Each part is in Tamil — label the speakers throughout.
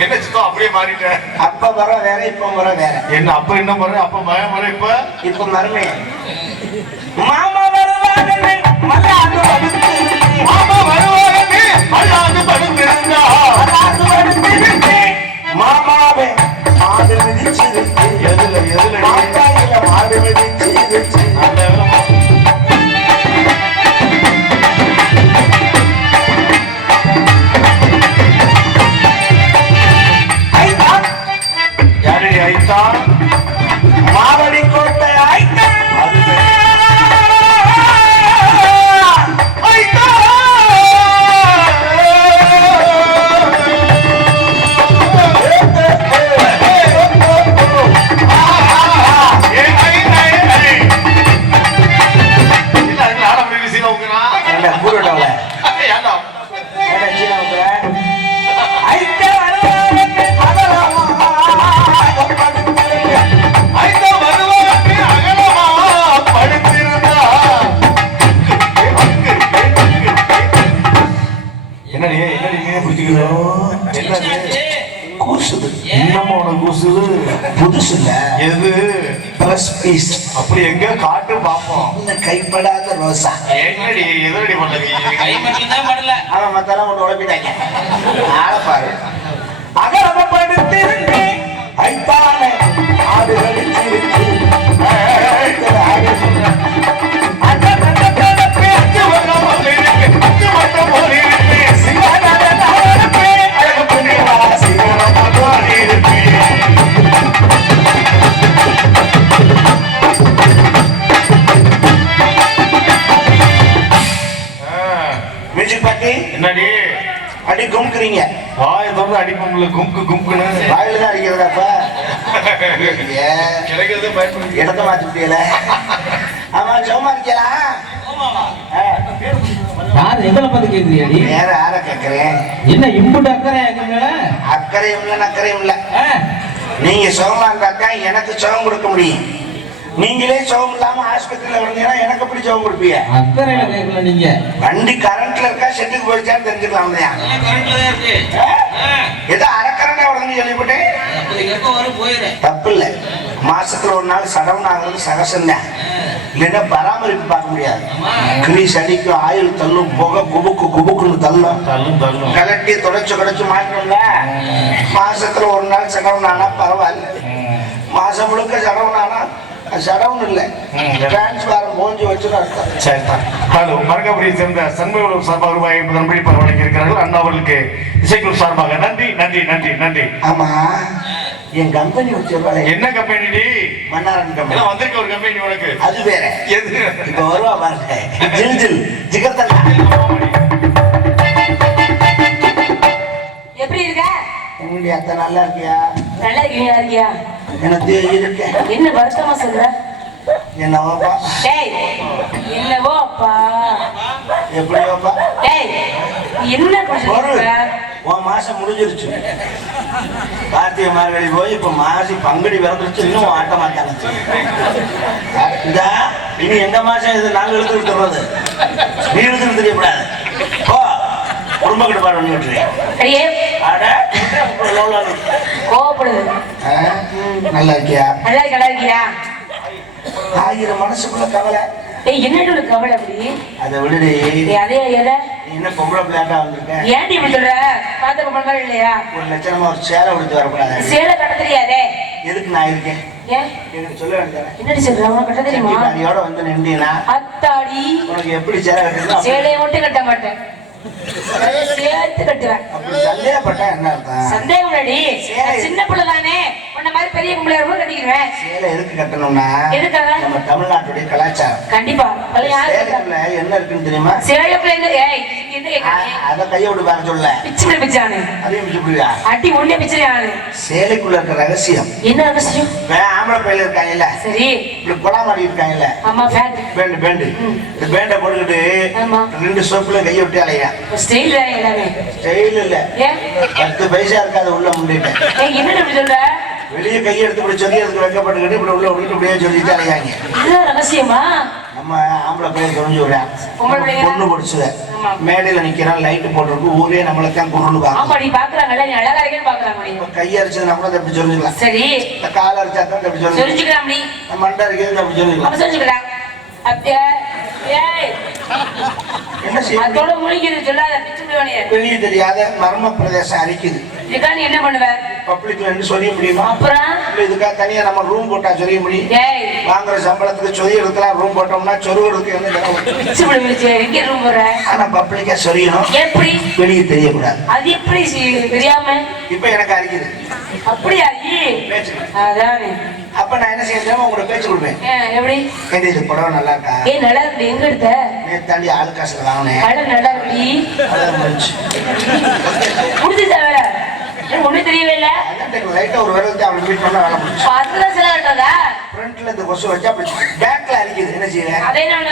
Speaker 1: என்ன சித்தம் அப்படியே மாறிட்ட?
Speaker 2: அப்ப வர வேற இப்ப வர வேற.
Speaker 1: என்ன அப்ப என்ன முறை? அப்ப மழை முறை இப்ப?
Speaker 2: இப்ப மருமை மாமா வருவாங்கன்னு மல்லாந்து படுத்து.
Speaker 1: மாமா வருவாங்க படுத்திருந்தா
Speaker 2: மாமாவே மாடு மிதிச்சிருக்கு
Speaker 1: எதுல எதுல
Speaker 2: மாக்காயில மாடு மிதிச்சிருக்கு
Speaker 1: அப்படி எங்க காட்டு பாப்போம்.
Speaker 2: இந்த கைப்படாத ரோசா.
Speaker 1: என்னடி எதிரடி பண்ணவி
Speaker 3: கை மட்டும்தான் படல.
Speaker 2: அவன் மத்தெல்லாம் கொண்டு உழப்பிட்டாங்க ஆள பாரு. அகலப்படுத்திருந்து ஐத்தானே ஆடு கழிச்சிருக்கு மியூசிக் அடி கும்க்குறீங்க
Speaker 1: வாய திறந்து அடிப்போம்ல கும்கு கும்குன்னு.
Speaker 2: வாயில தான் அடிக்கிறதாப்ப ஏ,
Speaker 1: கிடைக்கிறது பயன்படுத்தி
Speaker 2: இடத்த மாத்தி முடியல ஆமா சோமா இருக்கலாம்
Speaker 3: யார் எங்களை பார்த்து கேக்குறியாடி
Speaker 2: வேற யார கேக்குறேன்
Speaker 3: என்ன இம்புட்டு அக்கறை எங்க மேல?
Speaker 2: அக்கறையும் இல்ல நக்கறையும் இல்ல.
Speaker 3: ஆ,
Speaker 2: நீங்க சுகமா இருந்தாக்கா எனக்கு சுகம் கொடுக்க முடியும். நீங்களே சுகம் இல்லாம ஆஸ்பத்திரியில விழுந்தீங்கன்னா எனக்கு எப்படி சுகம் கொடுப்பீங்க?
Speaker 3: கேட்கல நீங்க?
Speaker 2: வண்டி கரண்ட்ல இருக்கா செட்டுக்கு போயிடுச்சான்னு தெரிஞ்சுக்கலாம் ஏதோ அரைக்கரண்டா விழுந்து கேள்விப்பட்டேன். தப்பு இல்ல. மாசத்துல ஒரு நாள் சடவுன் ஆகுறது சகசம் தான். இல்லைன்னா பராமரிப்பு பார்க்க முடியாது. கிரீஸ் அடிக்கும் ஆயில் தள்ளும் புகை குபுக்கு குபுக்குன்னு தள்ளும்.
Speaker 1: தள்ளும் தள்ளும்.
Speaker 2: கலட்டி தொடச்சு கடைச்சு மாட்டோம்ல மாசத்துல ஒரு நாள் சடவுன் ஆனா பரவாயில்ல. மாசம் முழுக்க சடவுன் ஆனா சடவுன் இல்ல. டிரான்ஸ்பாரம் மூஞ்சி வச்சுன்னு அர்த்தம்.
Speaker 1: சரிதான் ஹலோ மரகபடியை சேர்ந்த சண்முகம் சார்பாக ரூபாய் ஐம்பது நம்பி வழங்கி இருக்கிறார்கள். அண்ணா அவர்களுக்கு இசைக்குழு சார்பாக நன்றி நன்றி நன்றி நன்றி.
Speaker 2: ஆமா. என் கம்பெனி வச்சிருவாளே
Speaker 1: என்ன கம்பெனி டி?
Speaker 2: மன்னாரன் கம்பெனி
Speaker 1: வந்திருக்க ஒரு கம்பெனி உனக்கு.
Speaker 2: அது வேற.
Speaker 1: எது?
Speaker 2: இப்ப வருவா பாருங்க. ஜில் ஜில். ஜிகர்தண்டா
Speaker 4: எப்படி இருக்க?
Speaker 2: என்னுடைய அத்தை நல்லா இருக்கியா?
Speaker 4: நல்லா இருக்கீங்களா இருக்கியா?
Speaker 2: எனக்கு இருக்கேன்
Speaker 4: என்ன வருத்தமா சொல்ற?
Speaker 2: என்னவாப்பா?
Speaker 4: டேய் என்னவோ அப்பா.
Speaker 2: எப்படியோப்பா?
Speaker 4: டேய் என்ன பண்ணுற
Speaker 2: உன் மாசம் முடிஞ்சிருச்சு. கார்த்திகை மார்கழி போய் இப்ப மாசி பங்குடி விறந்துருச்சு இன்னும் ஆட்ட மாட்டாங்க இதா இனி எந்த மாசம் இது நாங்க இழுத்து விட்டுறது நீ இழுத்து தெரியக்கூடாது. போ. குடும்ப கிட்ட இருக்கு.
Speaker 4: கோவப்படுது
Speaker 2: ஆ, நல்லா இருக்கியா
Speaker 4: நல்லா இருக்க நல்லா இருக்கியா
Speaker 2: ஆயிரம் மனசுக்குள்ள கவலை.
Speaker 4: டேய் என்னட்டு ஒரு கவலை அப்படி?
Speaker 2: அதை விடுடி.
Speaker 4: அதே எதை?
Speaker 2: என்ன பொம்பளை பிள்ளையாட்டா வந்திருக்க?
Speaker 4: ஏன்டி இப்படி சொல்ற? பார்த்த பொம்பளை மாதிரி இல்லையா?
Speaker 2: ஒரு லட்சணமா ஒரு சேலை உடுத்து வரக்கூடாது.
Speaker 4: சேலை கட்ட தெரியாதே.
Speaker 2: எதுக்கு நான் இருக்கேன்?
Speaker 4: என்னடி சொல்ற? உனக்கு கட்ட தெரியுமா?
Speaker 2: அடியோட வந்து நின்றீனா?
Speaker 4: அத்தாடி.
Speaker 2: உனக்கு எப்படி சேலை கட்டணும்
Speaker 4: சேலையை மட்டும் கட்ட மாட்டேன். சேர்த்து கட்டுவேன்.
Speaker 2: சந்தேகப்பட்டா என்ன
Speaker 4: சந்தேகம் இல்லடி. சின்ன பிள்ளை தானே உன்ன மாதிரி பெரிய ரொம்ப கட்டிக்கிறேன்
Speaker 2: சேலை எதுக்கு கட்டணும்னா?
Speaker 4: எதுக்காக?
Speaker 2: நம்ம தமிழ்நாட்டுடைய கலாச்சாரம்.
Speaker 4: கண்டிப்பா.
Speaker 2: சேலைக்குள்ள என்ன இருக்குன்னு தெரியுமா?
Speaker 4: சேலைக்குள்ள என்ன ஏய்
Speaker 2: அத கைய விட்டு பாரு சொல்ல.
Speaker 4: பிச்சு பிச்சானு.
Speaker 2: அதையும் பிடிச்சு புரியுதா
Speaker 4: அடி ஒண்ணே பிச்சிருக்கானு
Speaker 2: சேலைக்குள்ள இருக்க ரகசியம்.
Speaker 4: என்ன ரகசியம்?
Speaker 2: ஆம்பளை பையில இருக்காங்கல்ல?
Speaker 4: சரி.
Speaker 2: இப்படி குளாமாடி இருக்காங்கல்ல?
Speaker 4: ஆமா ஃபேட்
Speaker 2: பேண்டு பேண்டு இந்த பேண்டை போட்டுக்கிட்டு. ரெண்டு சோப்புல கையை விட்டு அலையா
Speaker 4: ஸ்டைல் எல்லாமே.
Speaker 2: ஸ்டைல் இல்ல.
Speaker 4: ஏன்
Speaker 2: பத்து பைசா இருக்காது உள்ள முன்னிட்டு
Speaker 4: என்ன இப்படி சொல்ற?
Speaker 2: வெளியே கையை எடுத்து இப்படி சொல்லி அதுக்கு வைக்கப்பட்டுக்கிட்டு இப்படி உள்ள விட்டு இப்படியே சொல்லிட்டு அலையாங்க
Speaker 4: ரகசியமா?
Speaker 2: நம்ம ஆம்பளை தெரிஞ்சு? பொண்ணு படிச்சுத. மேடையில நிக்கிறான் லைட் போட்டிருக்கு ஊரே நம்மளை தான் குருன்னு
Speaker 4: பாக்குறாங்க
Speaker 2: கையை அரிச்சதுனா கூட அப்படி சொல்லிக்கலாம்
Speaker 4: சரி.
Speaker 2: காலை அரிச்சா தான் அப்படி சொல்லிக்கலாம் மண்டை அரிக்கிறது அப்படி சொல்லிக்கலாம்
Speaker 4: அதோட முழிக்கிறது சொல்லாத
Speaker 2: வெளியே தெரியாத மர்ம பிரதேசம் அரிக்குது
Speaker 4: இதுக்கா நீ என்ன பண்ணுவ?
Speaker 2: பப்ளிக்ல இருந்து சொல்ல முடியுமா?
Speaker 4: அப்புறம்?
Speaker 2: இதுக்காக தனியா நம்ம ரூம் போட்டா சொல்ல முடியும்? வாங்குற சம்பளத்துக்கு சொதி எடுக்கலாம் ரூம் போட்டோம்னா சொருகிறதுக்கு என்ன
Speaker 4: எங்க ரூம் போற
Speaker 2: ஆனா பப்ளிக்கா சொரியணும்
Speaker 4: எப்படி?
Speaker 2: வெளியே தெரியக்கூடாது.
Speaker 4: அது எப்படி தெரியாம?
Speaker 2: இப்ப எனக்கு அரிக்குது
Speaker 4: அப்படியா அதானே.
Speaker 2: அப்ப நான் என்ன செய்யறேன் உங்களோட பேச்சு கொடுப்பேன்.
Speaker 4: எப்படி?
Speaker 2: ஏண்டி இது புடவை நல்லா இருக்கா?
Speaker 4: ஏய் நல்லா இருக்கு எங்க எடுத்த?
Speaker 2: நேத்தாண்டி ஆளு காசுல வாங்கினேன்.
Speaker 4: கடை நல்லா இருக்குடி.
Speaker 2: அதான் முடிஞ்சு
Speaker 4: முடிஞ்சுச்சா வேலை? ஒண்ணும் தெரியவே இல்ல.
Speaker 2: லைட்டா ஒரு விரல் தான் அப்படி மீட் பண்ணா வேலை முடிஞ்சு
Speaker 4: அதுதான் சில கட்டுறதா
Speaker 2: ஃப்ரண்ட்ல இந்த கொசு வச்சா பேக்ல அரிக்குது. என்ன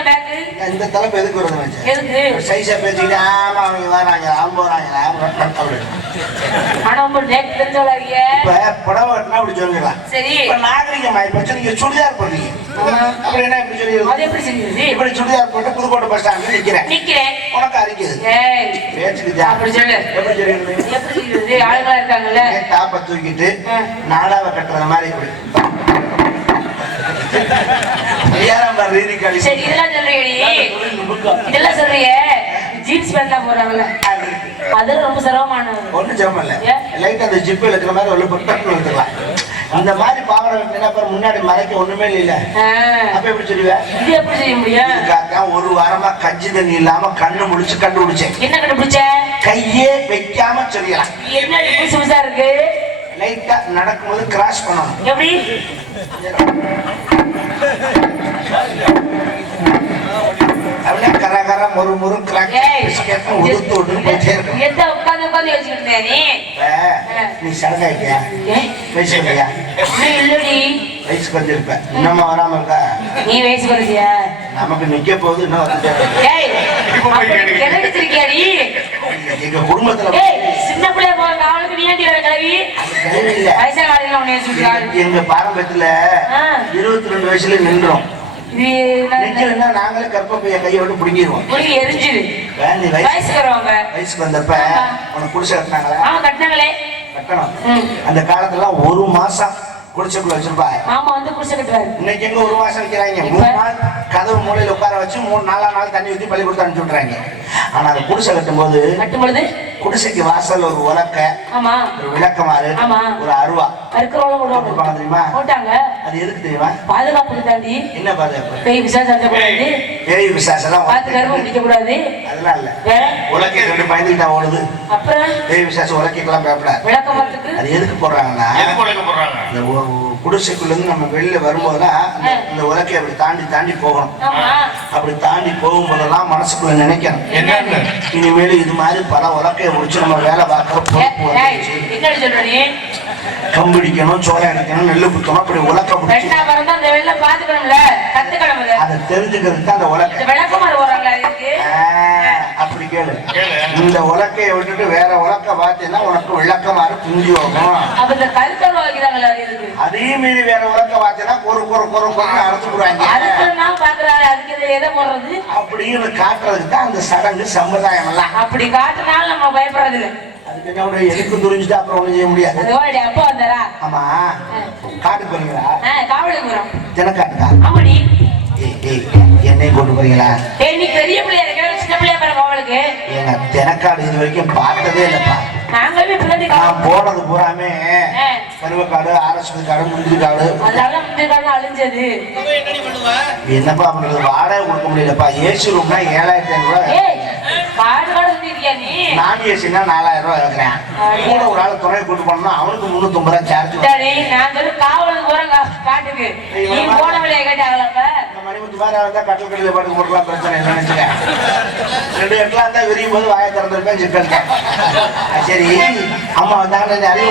Speaker 4: பேக்கு
Speaker 2: இந்த தலைப்பு எதுக்கு வருது சைஸா பேசிக்கிட்டு ஆமா அவங்க வராங்க அவங்க
Speaker 4: இருக்கிய
Speaker 2: இப்ப புடவை கட்டினா அப்படி சொல்லிடலாம் இப்ப நாகரிகம் ஆயிப்போச்சு நீங்க சுடிதார் போடுறீங்க. அப்படி என்ன இப்படி சொல்லி இப்படி சுடிதார் போட்டு புதுக்கோட்டை பஸ் ஸ்டாண்ட்ல நிக்கிறேன். உனக்கு அரிக்குது.
Speaker 4: ஏய்.
Speaker 2: பேச்சுக்கு ஜா-
Speaker 4: அப்படி சொல்லு.
Speaker 2: எப்படி
Speaker 4: ஆளுங்களா இருக்காங்கல்ல?
Speaker 2: டாப்பை தூக்கிட்டு
Speaker 4: ஆ.
Speaker 2: நாடாவை கட்டுறது மாதிரி இப்படி. ஐயாயிரம் பார் ரீதி காலி.
Speaker 4: சரி இதெல்லாம் சொல்றியடி இதெல்லாம் சொல்றியே ஜீன்ஸ் பேண்ட் தான் போறாங்கல்ல ரொம்ப சிரமமானது.
Speaker 2: ஒன்றும் சிரமம் இல்லை? லைட் அந்த ஜிப்பு இருக்கிற மாதிரி உள்ள பட்டு எடுத்துக்கலாம் அந்த மாதிரி பாவனை அப்புறம் முன்னாடி மறைக்க ஒண்ணுமே இல்ல அப்ப எப்படி சொல்லுவேன்
Speaker 4: இது எப்படி செய்ய முடியும்?
Speaker 2: ஒரு வாரமா கஞ்சி தண்ணி இல்லாம கண்ணு முடிச்சு கண்டுபிடிச்சேன்.
Speaker 4: என்ன கண்டுபிடிச்ச?
Speaker 2: கையே வைக்காம சொல்லலாம்
Speaker 4: என்ன புதுசு புதுசா இருக்கு?
Speaker 2: லைட்டா நடக்கும்போது கிராஸ் பண்ணணும்.
Speaker 4: எப்படி?
Speaker 2: அப்படியே கர கர மொறு மொறு கிராக் பிஸ்கெட்னு விட்டு போயிட்டே
Speaker 4: எந்த உட்காந்து உட்காந்து யோசிச்சுட்டு நீ
Speaker 2: நீ சடங்காயிட்டியா
Speaker 4: ஏய்,
Speaker 2: வயசு இல்லையா
Speaker 4: இன்னும் இல்லடி
Speaker 2: வயசுக்கு வந்திருப்ப இன்னமா வராம இருக்கா
Speaker 4: நீ வயசு குறைச்சியா
Speaker 2: நமக்கு நிக்க போகுது இன்னும் எங்க குடும்பத்துல
Speaker 4: சின்ன பிள்ளைய நீ கிளவி? காலையில உன்னை சொல்றாரு
Speaker 2: எங்க பாரம்பரியத்துல. இருபத்தி ரெண்டு வயசுல நின்றோம். நாங்களே கற்பப்பைய கையை விட்டு பிடிங்கிடுவோம்.
Speaker 4: வயசுக்கு
Speaker 2: வந்தப்ப. உனக்கு குடிசை கட்டினாங்களா?
Speaker 4: கட்டினாங்களே.
Speaker 2: கட்டணும். அந்த காலத்துல ஒரு மாசம் குடிசைக்குள்ள வச்சிருப்பா
Speaker 4: ஆமா வந்து குடிசை கட்டுவாரு
Speaker 2: இன்னைக்கு எங்க ஒரு மாசம் வைக்கிறாங்க? மூணு நாள் கதவு மூலையில உட்கார வச்சு மூணு நாலா நாள் தண்ணி ஊத்தி பள்ளி கொடுத்து அனுப்பிச்சு விட்றாங்க ஆனா அந்த குடிசை கட்டும்போது
Speaker 4: கட்டும் பொழுது
Speaker 2: குடிசைக்கு வாசல் ஒரு உலக்க
Speaker 4: ஆமா.
Speaker 2: ஒரு விளக்கமாறு
Speaker 4: ஆமா.
Speaker 2: ஒரு அருவா.
Speaker 4: போடுவாங்க
Speaker 2: தெரியுமா?
Speaker 4: போட்டாங்க.
Speaker 2: அது எதுக்கு தெரியுமா?
Speaker 4: பாதுகாப்புக்கு தாண்டி.
Speaker 2: என்ன பாதுகாப்பு?
Speaker 4: பேய் விசாரிச்ச கூடாது
Speaker 2: பேய் விசாசெல்லாம்
Speaker 4: பார்த்து பிடிக்க கூடாது
Speaker 2: அதெல்லாம் இல்ல.
Speaker 4: வேற
Speaker 2: உலக்கை ரெண்டு ஓடுது.
Speaker 4: அப்புறம்?
Speaker 2: பேய் விசாசம் உலக்கைக்கெல்லாம் பயப்படாது. அது எதுக்கு போடுறாங்கன்னா இந்த ஒ- ஒ- குடிசைக்குள்ள இருந்து நம்ம வெளியில வரும்போதுதான் அந்த- இந்த உலக்கையை அப்படி தாண்டி தாண்டி போகணும். அப்படி தாண்டி போகும்போதெல்லாம் மனசுக்குள்ள நினைக்கணும். இனிமேல் இது மாதிரி பல உலக்கையை முடிச்சு நம்ம வேலை பார்க்குற
Speaker 4: ஏய், நீ
Speaker 2: கம்பிடிக்கணும் சோளம் அடிக்கணும் நெல்லு குத்தணும் அப்படி உலக்க முடிச்சு
Speaker 4: ரெண்டா பிறந்தா அந்த வெளில பாத்துக்கணும்ல? கத்துக்கணும் இத.
Speaker 2: அதை தெரிஞ்சுக்கிறதுக்கு தான் அந்த உலக்கை.
Speaker 4: விளக்கமாறு போறாங்களா இதுக்கு
Speaker 2: ஆ, அப்படி கேளு. இந்த உலக்கையை விட்டுட்டு வேற உலக்க பார்த்தீங்கன்னா உனக்கு விளக்கமாறு பிஞ்சு போகும்.
Speaker 4: அப்ப இந்த இதுக்கு
Speaker 2: அதே மீறி வேற உலக்க பார்த்தீங்கன்னா ஒரு குறை குறை குறை அறுத்து போடுவாங்க
Speaker 4: அதுக்கு நான் பாக்குறாரு அதுக்கு இதை எதை போடுறது?
Speaker 2: அப்படின்னு காட்டுறதுக்கு தான் அந்த சடங்கு சம்பிரதாயம் எல்லாம்
Speaker 4: அப்படி காட்டுனாலும் நம்ம பயப்படுறது.
Speaker 2: அதுக்கு அப்புறம் ஒண்ணும் செய்ய முடியாது?
Speaker 4: அப்பா வந்தாரா
Speaker 2: ஆமா. காட்டுக்கு போறீங்களா?
Speaker 4: காவலுக்கு வரோம்
Speaker 2: தினக்காட்டுக்கா
Speaker 4: ஆமாடி.
Speaker 2: ஏய் ஏய் என்னை கூட்டு போறீங்களா?
Speaker 4: ஏய் நீ பெரிய பிள்ளையா இருக்க சின்ன பிள்ளையா பாரு காவலுக்கு.
Speaker 2: ஏங்க தினக்காடு இது வரைக்கும் பார்த்ததே இல்லப்பா.
Speaker 4: நாங்களுமே பிள்ளை
Speaker 2: நான் போனது பூராமே
Speaker 4: ஆ.
Speaker 2: பருவக்காடு ஆரஸ்பதி காடு முந்திரி காடு.
Speaker 4: அழிஞ்சது.
Speaker 2: என்னப்பா பண்றது வாடகை கொடுக்க முடியலப்பா. ஏசி ரூம்னா ஏழாயிரத்தி ஐநூறு
Speaker 4: ஏய் காடு காடு சுத்திருக்கியா நீ?
Speaker 2: நான் ஏசினா நாலாயிரம் ரூபாய் கேட்கறேன் கூட ஒரு ஆள் துணை கூட்டு போனோம்னா அவனுக்கு முன்னூத்தி ரூபாய் சார்ஜ்
Speaker 4: சரி நான் சொல்லி காவலுக்கு போறேன் கா- காட்டுக்கு. நீ போன வழியா கேட்டாங்களப்ப
Speaker 2: மணிமுத்து மாதிரி இருந்தா கட்டல் கடையில் படுக்க போட்டுலாம் பிரச்சனை இல்லை நினைச்சுக்க ரெண்டு எட்டுலாம் இருந்தா விரியும் போது வாயை திறந்துருப்பேன். ஆ, சரி. அம்மா வந்தாங்க அறிவு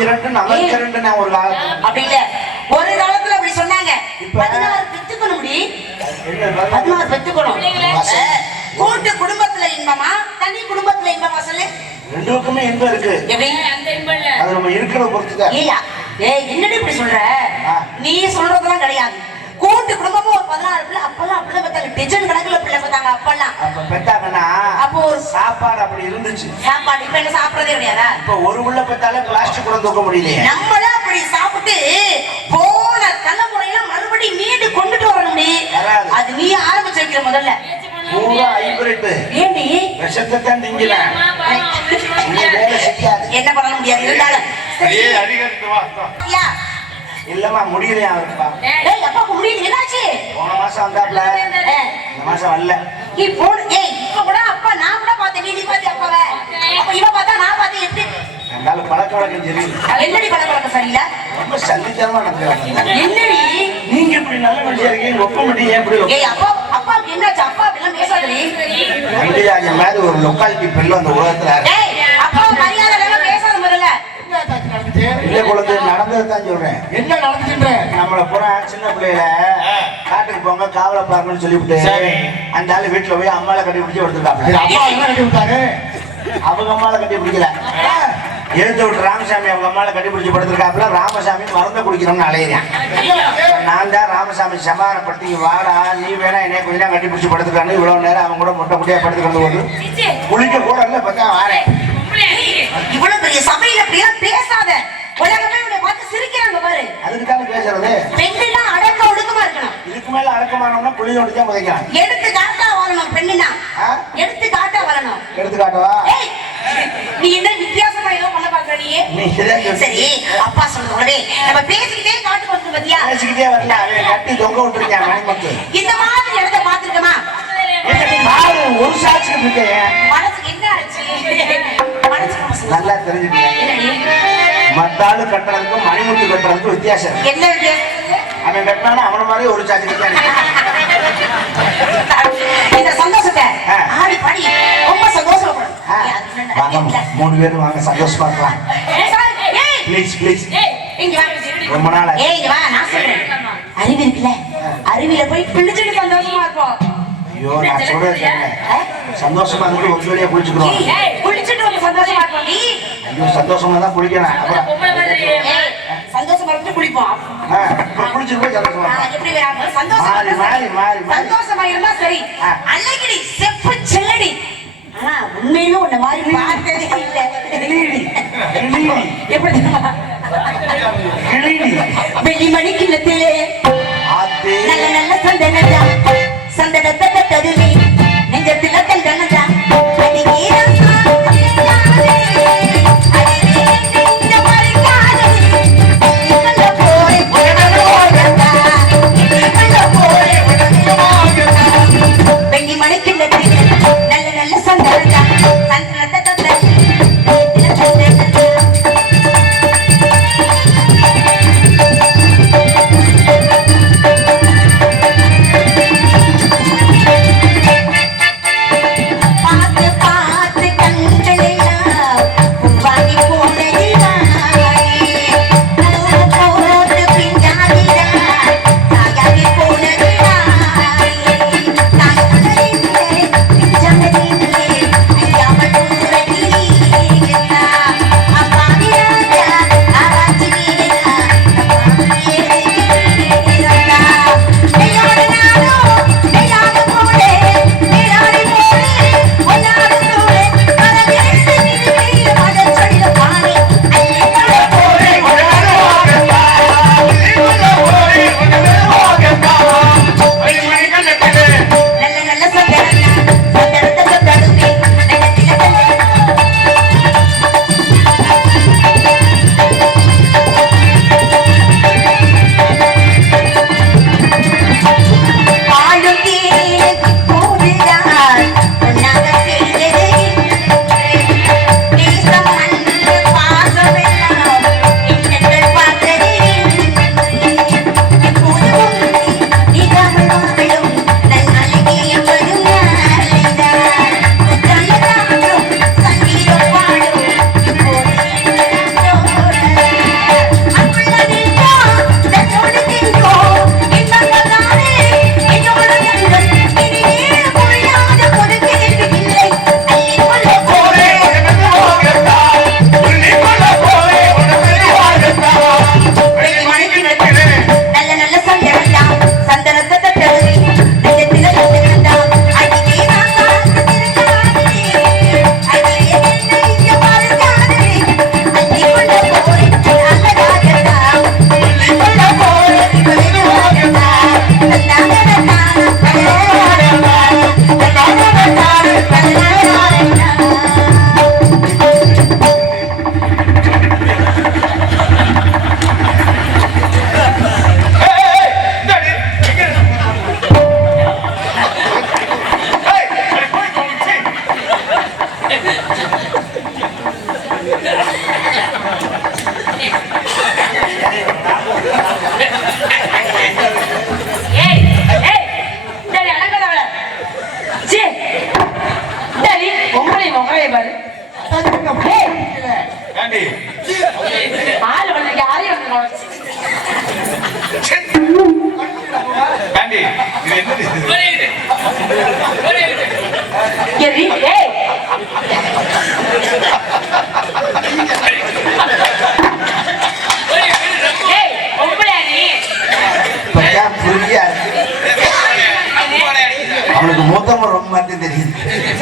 Speaker 2: இரண்டு நமக்கு இரண்டு நான் ஒரு காலத்துல
Speaker 5: அப்படி இல்ல. ஒரு காலத்துல அப்படி சொன்னாங்க? பதினாறு பெத்துக்கணும் முடி.
Speaker 2: பதினாறு?
Speaker 5: பெத்துக்கணும். கூட்டு குடும்பத்துல இன்பமா? தனி குடும்பத்துல இன்பமா சொல்லு.
Speaker 2: ரெண்டு பக்கமே இன்பம் இருக்கு அது நம்ம இருக்கிறத பொறுத்து தான்
Speaker 5: ஏய்யா ஏய் என்னடி இப்படி சொல்ற. நீ சொல்றதெல்லாம் கிடையாது. கூட்டு குடும்பமும் ஒரு பதினாறு பிள்ளை அப்பெல்லாம் பிள்ளை பார்த்தாங்க. டிஜன் கணக்குல பிள்ளை பார்த்தாங்க அப்பெல்லாம்.
Speaker 2: அப்ப பெத்தாங்கன்னா
Speaker 5: அப்போ ஒரு
Speaker 2: சாப்பாடு அப்படி இருந்துச்சு.
Speaker 5: சாப்பாடு இப்ப என்ன சாப்பிடறதே கிடையாதா?
Speaker 2: இப்ப ஒரு உள்ள பெத்தாலே பிளாஸ்டிக் கூட தூக்க முடியலையே.
Speaker 5: நம்மளும் அப்படி சாப்பிட்டு போன தலைமுறையில மறுபடியும் மீண்டு கொண்டுட்டு வரணும்.
Speaker 2: வராது.
Speaker 5: அது நீ ஆரம்பிச்சு வைக்கிற முதல்ல.
Speaker 2: பூரா ஹைபிரிட்
Speaker 5: ஏண்டி?
Speaker 2: விஷத்தை தான் திங்கல இங்க வேலை செய்யாது
Speaker 5: என்ன பண்ண முடியாது? இருந்தாலும்
Speaker 1: வா.
Speaker 5: ஐயா,
Speaker 2: இல்லம்மா முடியலையா அவருப்பா?
Speaker 5: ஏய் அப்பாவுக்கு முடியல என்னாச்சு?
Speaker 2: போன மாசம் வந்தாப்ல இந்த மாசம் வரல.
Speaker 5: நீ போன ஏய் இப்ப கூட அப்பா நான் கூட பார்த்தேன். நீ பார்த்து அப்பாவை? அப்ப இவ பார்த்தா நான் பார்த்தேன். எப்படி?
Speaker 2: இருந்தாலும் பழக்க வழக்கம் தெரியும்
Speaker 5: என்னடி பழக்க வழக்கம் சரியில்லை?
Speaker 2: ரொம்ப சல்லித்தனமா நடந்துக்கிறாங்க.
Speaker 5: என்னடி?
Speaker 2: நீங்க இப்படி நல்ல மனுஷன் இருக்கீங்க ஒப்ப முடியும் ஏன் இப்படி
Speaker 5: ஏய் அப்பா அப்பாவுக்கு என்னாச்சு? அப்பா அப்படிலாம் பேசாதடி.
Speaker 2: நம்பிராஜ மாதிரி ஒரு லொக்காலிட்டி பெல்லு அந்த உலகத்துல.
Speaker 5: ஏய் அப்பா மரியாதை இல்லாம பேசாத முதல்ல
Speaker 2: இல்ல குழந்தை நடந்தது தான் சொல்றேன்.
Speaker 1: என்ன நடந்துச்சுன்ற?
Speaker 2: நம்மள பூரா சின்ன பிள்ளையில காட்டுக்கு போங்க காவலை பாருங்கன்னு சொல்லிவிட்டு
Speaker 1: சரி.
Speaker 2: அந்த ஆளு வீட்டுல போய் அம்மால கட்டி பிடிச்சி எடுத்துருக்காங்க
Speaker 1: அப்பா என்ன கட்டி விட்டாரு
Speaker 2: அவங்க அம்மால கட்டி பிடிக்கல. எழுந்து விட்டு ராமசாமி அவங்க அம்மால கட்டி பிடிச்சி படுத்திருக்காப்புல ராமசாமி மறந்து குடிக்கணும்னு அலையிறான். நான் தான் ராமசாமி சமாதானப்படுத்தி "இங்க வாடா நீ வேணா என்னைய கொஞ்ச நேரம் கட்டி பிடிச்சி படுத்துக்கான்னு இவ்வளவு நேரம் அவங்க கூட மொட்டை குட்டியா படுத்துக்கிறது போது குளிக்க கூட இல்ல பார்த்தா வாரேன்.
Speaker 5: இவ்வளவு பெரிய சபையில அப்படிலாம் பேசாத. உலகமே உன்னை பார்த்து சிரிக்கிறாங்க பாரு.
Speaker 2: அதுக்கு தானே பேசுறது.
Speaker 5: பெண்ணுனா அடக்க ஒடுக்கமா இருக்கணும்.
Speaker 2: இதுக்கு மேல அடக்கமானவனா குழி ஒடிச்சா முதைக்கிறான்
Speaker 5: எடுத்து காட்டா வாழணும் பெண்ணுனா? எடுத்து காட்டா வாழணும்.
Speaker 2: எடுத்து காட்டவா?
Speaker 5: நீ என்ன வித்தியாசமா ஏதோ பண்ண பாக்குற நீ. சரி அப்பா சொல்றதே நம்ம பேசிக்கிட்டே காட்டு வந்து பத்தியா?
Speaker 2: பேசிக்கிட்டே வரல அவன் கட்டி தொங்க விட்டுருக்கேன் மணிமக்கு
Speaker 5: இந்த மாதிரி இடத்த பாத்துருக்கமா
Speaker 2: ஒரு சாட்சிக்கிட்டு இருக்கேன்
Speaker 5: மனசுக்கு என்ன ஆச்சு?
Speaker 2: நல்லா தெரிஞ்சுக்கேன்
Speaker 5: என்னடி
Speaker 2: மத்தாளு கட்டுறதுக்கும் மணிமுத்து கட்டுறதுக்கும் வித்தியாசம்.
Speaker 5: என்ன
Speaker 2: அவன் கட்டினாலும் அவன மாதிரி ஒரு சாட்சி
Speaker 5: இந்த சந்தோஷத்தை. ஆடி பாடி. ரொம்ப சந்தோஷப்படும்
Speaker 2: வாங்க மூணு பேரும் வாங்க சந்தோஷமா இருக்கலாம். Please please. ரொம்ப நாள் ஆச்சு.
Speaker 5: ஏய், இங்க வா, நான் சொல்றேன். அருவி இருக்குல்ல. அருவியில போய் பிள்ளைச்சிட்டு சந்தோஷமா இருப்போம்.
Speaker 2: ஐயோ நான் சொல்றது கேளுங்க. சந்தோஷமா இருந்து ஜோடியா குளிச்சுக்கிறோம்
Speaker 5: குளிச்சிட்டு வந்து சந்தோஷமா இருப்போம் நீ.
Speaker 2: ஐயோ சந்தோஷமா தான் குளிக்கணும்.
Speaker 5: சந்தோஷமா இருந்து குளிப்போம்.
Speaker 2: குளிச்சுட்டு போய் சந்தோஷமா.
Speaker 5: எப்படி
Speaker 2: மாறி, மாறி. மாறி.
Speaker 5: சந்தோஷமா இருந்தா சரி. அழகிடி செப்பு செல்லடி. ஆனா உண்மையிலுமே உன்ன மாதிரி பார்த்ததே இல்ல. எப்படி. வெள்ளிமணி கிண்ணத்திலே
Speaker 2: ஆத்தே.
Speaker 5: நல்ல நல்ல சந்தனதா சந்தனத்தை தருவி நெஞ்சத்தில் தந்தனதா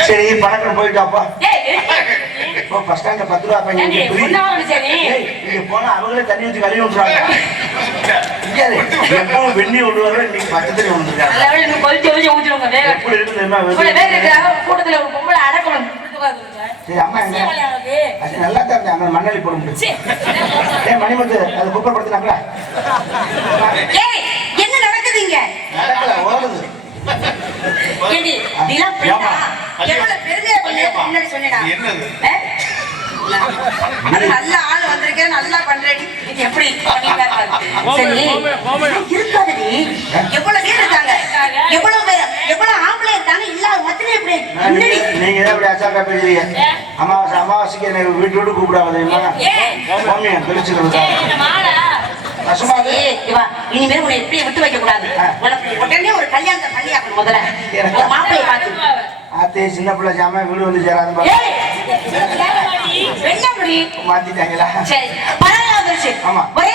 Speaker 2: சரி பணக்கம் போயிட்டாப்பா. இப்போ பஸ் ஸ்டாண்ட்ல பத்து ரூபா பையன் இங்க போனா அவங்களே தண்ணி ஊத்தி கழுவி விட்டுறாங்க. எப்பவும் வெண்ணி விடுவாங்க இன்னைக்கு பத்து தண்ணி
Speaker 4: வேக
Speaker 2: எப்படி இருக்கு
Speaker 4: கூட்டத்துல ஒரு பொம்பளை அடக்கணும்
Speaker 2: நல்லா தான் போட முடியும். ஏன் மணிமுத்து அது குப்பப்படுத்தினாங்களா
Speaker 5: ஏய் என்ன நடக்குது இங்க?
Speaker 2: நடக்கல ஓடுது.
Speaker 5: நல்ல ஆள் வந்திருக்கேன் நல்லா இது எப்படி இருக்காதடி. எவ்வளவு பேர் இருக்காங்க? எவ்வளவு பேர்? எவ்வளவு ஆம்பளை இருக்காங்க? இல்லாத மத்தில எப்படி? என்னடி?
Speaker 2: நீங்க தான் இப்படி அசால்ட்டா பேசுறீங்க? அமாவாசை அமாவாசைக்கு என்னை வீட்டு விட்டு கூப்பிடாம தெரியுமா மாமியா பிரிச்சுக்கிறது
Speaker 5: இனிமேல் உன்னை இப்படியே விட்டு வைக்க கூடாது உனக்கு உடனே ஒரு கல்யாணத்தை பண்ணி ஆக்கணும் முதல்ல. ஒரு மாப்பிளைய பார்த்து.
Speaker 2: ஆத்தே சின்ன பிள்ளை ஜாம வீடு வந்து சேராது மாத்திட்டாங்களா?
Speaker 5: சரி பரவாயில்ல வந்துருச்சு.
Speaker 2: ஆமா.
Speaker 5: ஒரே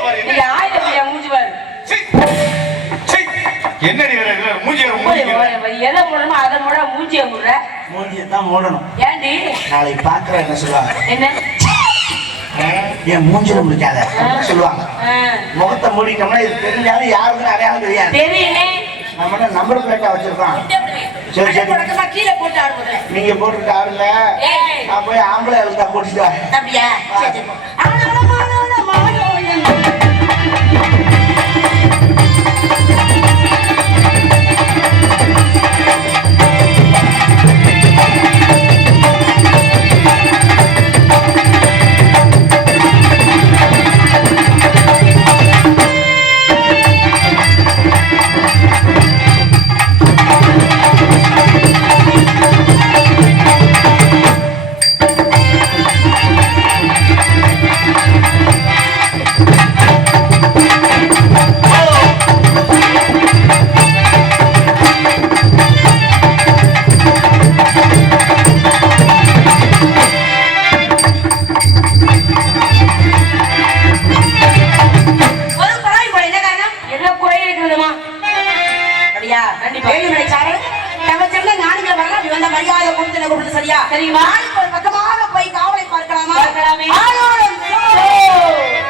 Speaker 4: நீங்க பாரு.
Speaker 1: என்னடி மூஞ்சி வேற
Speaker 4: போய். எதை போடணுமோ அதை போட மூஞ்சியை முடுற.
Speaker 2: மூஞ்சியை தான் மூடணும்.
Speaker 4: ஏன்டி?
Speaker 2: நாளைக்கு பாக்குறேன் என்ன சொல்லுவாங்க?
Speaker 4: என்ன?
Speaker 2: என் மூஞ்சில முடிக்காத. சொல்லுவாங்க. முகத்தை மூடிட்டோம்னா இது தெரிஞ்சாலும் யாருக்கும் அடையாளம் தெரியாது.
Speaker 4: தெரியலே
Speaker 2: நம்ம நம்பர் பிளேட்டா வச்சிருக்கோம்? சரி
Speaker 5: கீழே போட்டு ஆடு முதல்ல.
Speaker 2: நீங்க போட்டுட்டு ஆடுங்க. நான் போய் ஆம்பளை அழுத்தா கூட்டிட்டு வரேன்.